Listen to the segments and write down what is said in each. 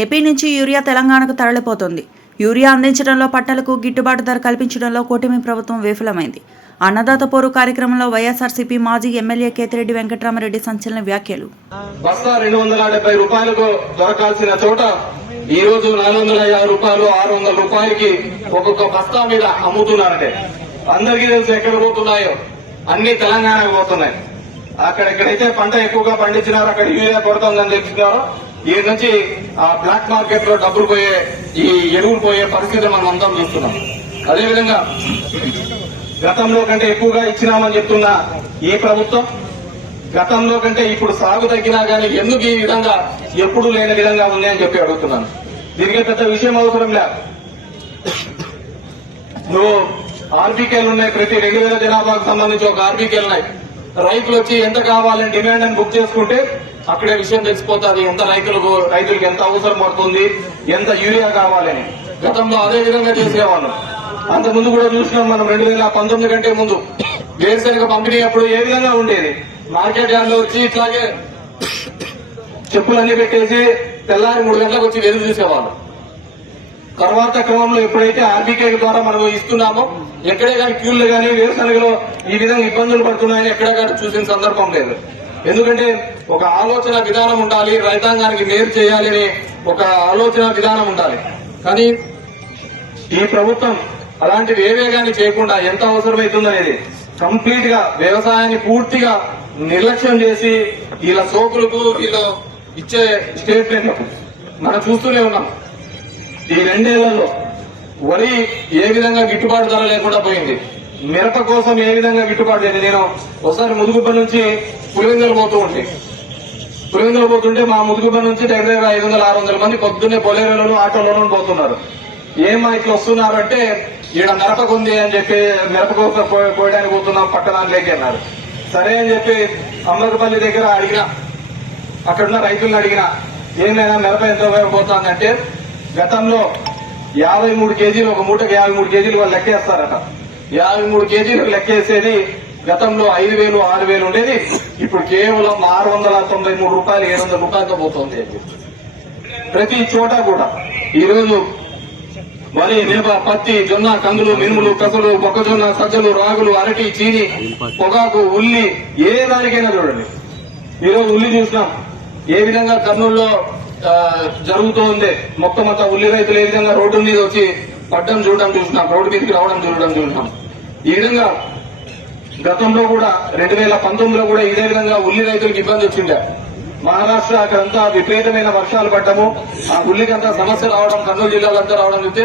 AP నుంచి urea తెలంగాణకు తరలిపోతుంది. Urea అందించడంలో పట్టలకు గిట్టుబాటు ధర కల్పించడంలో కూటమి ప్రభుత్వం విఫలమైంది. అన్నదాత పోరు కార్యక్రమంలో వైఎస్ఆర్సీపీ మాజీ ఎమ్మెల్యే కేతిరెడ్డి వెంకటరామరెడ్డి సంచలన వ్యాఖ్యలు. బస్తా రెండు వందల డెబ్బై రూపాయలకు దొరకాల్సిన చోట ఈ రోజు నాలుగు వందల యాభై రూపాయలు ఆరు వందల రూపాయలకి ఒక్కొక్క బస్తా మీద అమ్ముతున్నారంటే అందరికీ తెలిసి ఎక్కడ పోతున్నాయో. అన్ని తెలంగాణకు పోతున్నాయి. అక్కడ ఎక్కడైతే పంట ఎక్కువగా పండించినారో అక్కడ యూరియా కొరత ఉందని తెలిసినారో ఈ నుంచి ఆ బ్లాక్ మార్కెట్లో డబ్బులు పోయే ఈ ఎరువులు పోయే పరిస్థితి మనం అందరం చూస్తున్నాం. అదేవిధంగా గతంలో కంటే ఎక్కువగా ఇచ్చినామని చెప్తున్న ఈ ప్రభుత్వం? గతంలో కంటే ఇప్పుడు సాగు తగ్గినా గానీ ఎందుకు ఈ విధంగా ఎప్పుడు లేని విధంగా ఉంది అని చెప్పి అడుగుతున్నాను. దీనికి పెద్ద విషయం అవసరం లేదు నువ్వు ఆర్బీకేలు ఉన్నాయి ప్రతి రెండు వేల జనాభాకు సంబంధించి ఒక ఆర్బీకేలు ఉన్నాయి. రైతులు వచ్చి ఎంత కావాలని డిమాండ్ అని బుక్ చేసుకుంటే అక్కడే విషయం తెలిసిపోతుంది ఎంత రైతులకు రైతులకు ఎంత అవసరం పడుతుంది ఎంత యూరియా కావాలని. గతంలో అదే విధంగా చేసేవాళ్ళం. అంత ముందు కూడా చూసినాం మనం రెండు వేల పంతొమ్మిది కంటే ముందు. వేరుశనగ పంపిణీ అప్పుడు ఏ విధంగా ఉండేది? మార్కెట్ యార్డ్లో వచ్చి ఇట్లాగే చెప్పులన్నీ పెట్టేసి తెల్లారి మూడు గంటలకు వచ్చి వెలుగు చూసేవాళ్ళు. తర్వాత క్రమంలో ఎప్పుడైతే ఆర్బీకే ద్వారా మనం ఇస్తున్నామో ఎక్కడే కానీ క్యూళ్ళు కానీ వేరుశనగలో ఈ విధంగా ఇబ్బందులు పడుతున్నాయని ఎక్కడే కానీ చూసిన సందర్భం లేదు. ఎందుకంటే ఒక ఆలోచన విధానం ఉండాలి రైతాంగానికి మేలు చేయాలి అనే ఒక ఆలోచన విధానం ఉండాలి. కానీ ఈ ప్రభుత్వం అలాంటివి ఏవే చేయకుండా ఎంత అవసరమవుతుందనేది కంప్లీట్గా వ్యవసాయాన్ని పూర్తిగా నిర్లక్ష్యం చేసి వీళ్ళ సోకులకు వీళ్ళు ఇచ్చే స్టేట్మెంట్లకు మనం చూస్తూనే ఉన్నాం. ఈ రెండేళ్ళలో వరి ఏ విధంగా గిట్టుబాటు ధర లేకుండా పోయింది. మిరప కోసం ఏ విధంగా గిట్టుబాటు లేదు నేను? ఒకసారి ముదుగుబ్బ నుంచి పులివెందులు పోతూ ఉంటే. పులివెందులు పోతుంటే మా ముదుగుబ్బ నుంచి దగ్గర దగ్గర ఐదు వందల ఆరు వందల మంది పొద్దున్నే బొలేరోలోను ఆటోలోనూ పోతున్నారు. ఏమా ఇట్లా వస్తున్నారంటే ఈడ మిరపకుంది అని చెప్పి మిరప కోసం పోతున్నాం పట్టణానికి అన్నారు. సరే అని చెప్పి అమ్మకపల్లి దగ్గర అడిగిన. అక్కడున్న రైతులను అడిగిన ఏమైనా మిరప ఎంత ఉపయోగపోతుందంటే గతంలో యాభై మూడు కేజీలు ఒక మూటకి యాభై మూడు కేజీలు వాళ్ళు లెక్కేస్తారట. యాభై మూడు కేజీలు లెక్కేసేది గతంలో ఐదు వేలు ఆరు వేలు ఉండేది. ఇప్పుడు కేవలం ఆరు వందల తొంభై మూడు రూపాయలు ఏడు వందల రూపాయలతో పోతుంది అని ప్రతి చోట కూడా ఈరోజు వరి మిరప పత్తి జొన్న కందులు మినుములు కసలు మొక్కజొన్న సజ్జలు రాగులు అరటి చీని పొగాకు ఉల్లి ఏ దానికైనా చూడండి. ఈరోజు ఉల్లి చూసినాం. ఏ విధంగా కర్నూలులో జరుగుతూ ఉంది మొత్తం అంతా ఉల్లి రైతులు ఏ విధంగా రోడ్డు మీద వచ్చి పడ్డం చూడడం చూసినాం రోడ్డు మీదకి రావడం చూడడం చూసినాం. ఈ విధంగా గతంలో కూడా రెండు వేల పంతొమ్మిదిలో కూడా ఇదే విధంగా ఉల్లి రైతులకు ఇబ్బంది వచ్చిండే. మహారాష్ట్ర అక్కడంతా విపరీతమైన వర్షాలు పడ్డము. ఆ ఉల్లికంతా సమస్య రావడం కర్నూలు జిల్లాలంతా రావడం చూస్తే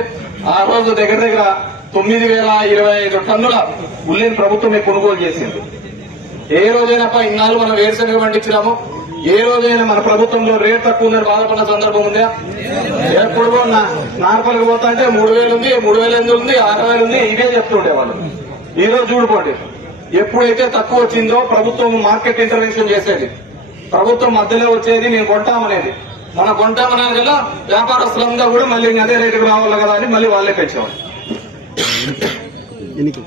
ఆ రోజు దగ్గర దగ్గర తొమ్మిది వేల ఇరవై ఐదు టన్నుల ఉల్లిని ప్రభుత్వమే కొనుగోలు చేసింది. ఏ రోజైనా ఇన్నాళ్ళు మనం వేరుశనగ పండించినాము. ఏ రోజైనా మన ప్రభుత్వంలో రేట్ తక్కువ ఉందని బాధపడిన సందర్భం ఉందా? ఎప్పుడు నార్పలకు పోతా అంటే మూడు వేలు ఉంది మూడు వేల ఎనిమిది ఉంది ఆరు వేలు ఉంది ఇదే చెప్తుండే వాళ్ళు. ఈ రోజు చూడుకోండి. ఎప్పుడైతే తక్కువ వచ్చిందో ప్రభుత్వం మార్కెట్ ఇంటర్వెన్షన్ చేసేది. ప్రభుత్వం మధ్యలో వచ్చేది మేము కొంటామనేది మనం కొంటామనేది కదా వ్యాపారస్తులందరూ కూడా మళ్ళీ అదే రేటుకు రావాలి కదా అని మళ్ళీ వాళ్ళే పెంచేవాళ్ళు.